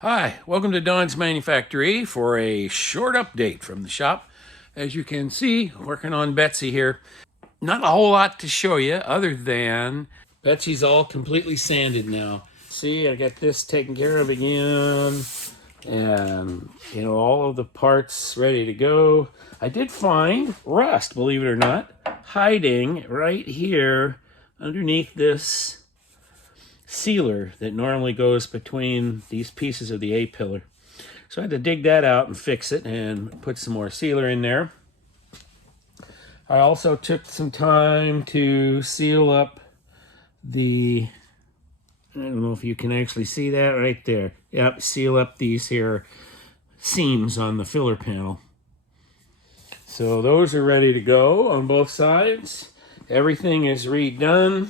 Hi, welcome to Don's Manufactory for a short update from the shop. As you can see, working on Betsy here. Not a whole lot to show you other than Betsy's all completely sanded now. See, I got this taken care of again, and all of the parts ready to go. I did find rust, believe it or not, hiding right here underneath this sealer that normally goes between these pieces of the A-pillar. So I had to dig that out and fix it and put some more sealer in there. I also took some time to seal up the, I don't know if you can actually see that right there. Yep, seal up these here seams on the filler panel. So those are ready to go on both sides. Everything is redone.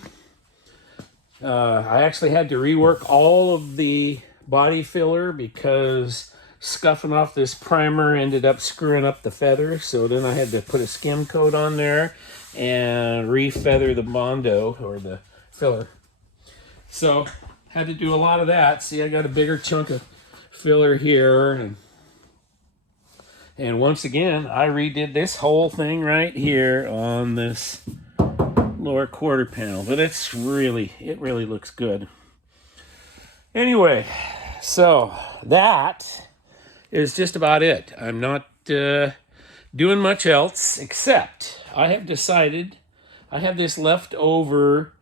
I actually had to rework all of the body filler because scuffing off this primer ended up screwing up the feather. So then I had to put a skim coat on there and re-feather the Bondo or the filler. So had to do a lot of that. See, I got a bigger chunk of filler here. And once again, I redid this whole thing right here on this lower quarter panel, but it really looks good. Anyway, so that is just about it. I'm not doing much else, except I have decided I have this leftover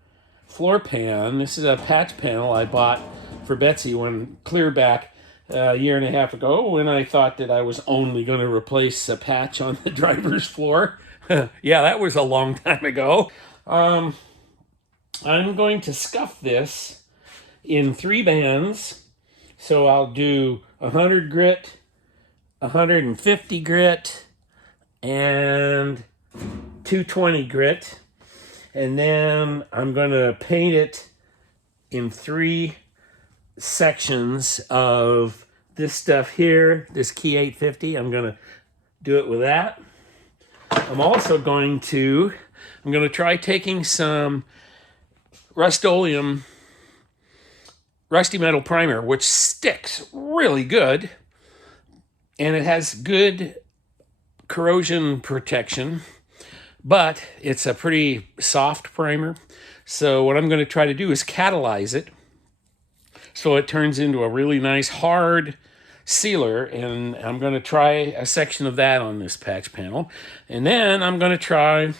floor pan. This is a patch panel I bought for Betsy when clear back a year and a half ago, when I thought that I was only going to replace a patch on the driver's floor. Yeah, that was a long time ago. I'm going to scuff this in 3 bands. So I'll do 100 grit, 150 grit, and 220 grit. And then I'm going to paint it in 3 sections of this stuff here, this Key 850. I'm going to do it with that. I'm also going to try taking some Rust-Oleum rusty metal primer, which sticks really good, and it has good corrosion protection, but it's a pretty soft primer. So what I'm going to try to do is catalyze it so it turns into a really nice hard sealer, and I'm going to try a section of that on this patch panel. And then I'm going to try,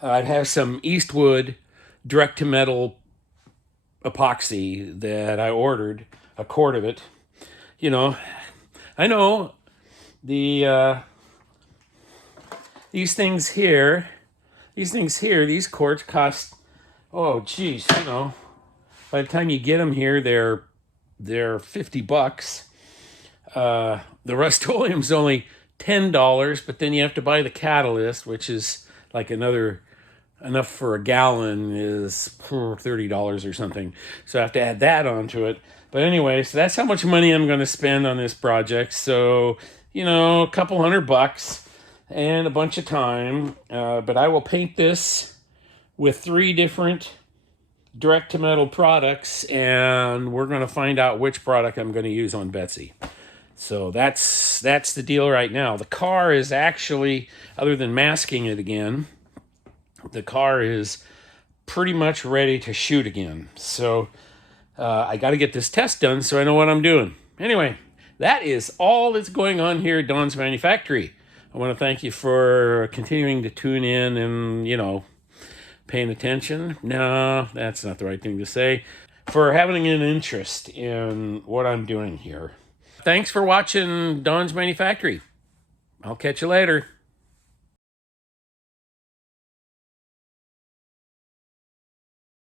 I'd have some Eastwood direct to metal epoxy that I ordered, a quart of it. I know the these quarts cost, oh geez, by the time you get them here, they're $50. The Rust-Oleum's only $10, but then you have to buy the catalyst, which is like enough for a gallon is $30 or something. So I have to add that onto it. But anyway, so that's how much money I'm going to spend on this project. So, a couple $100 and a bunch of time. But I will paint this with 3 different direct-to-metal products, and we're going to find out which product I'm going to use on Betsy. So that's the deal right now. The car is actually, other than masking it again, the car is pretty much ready to shoot again. So I got to get this test done so I know what I'm doing. Anyway, that is all that's going on here at Don's Manufactory. I want to thank you for continuing to tune in and, paying attention. No, that's not the right thing to say. For having an interest in what I'm doing here. Thanks for watching Don's Manufactory. I'll catch you later.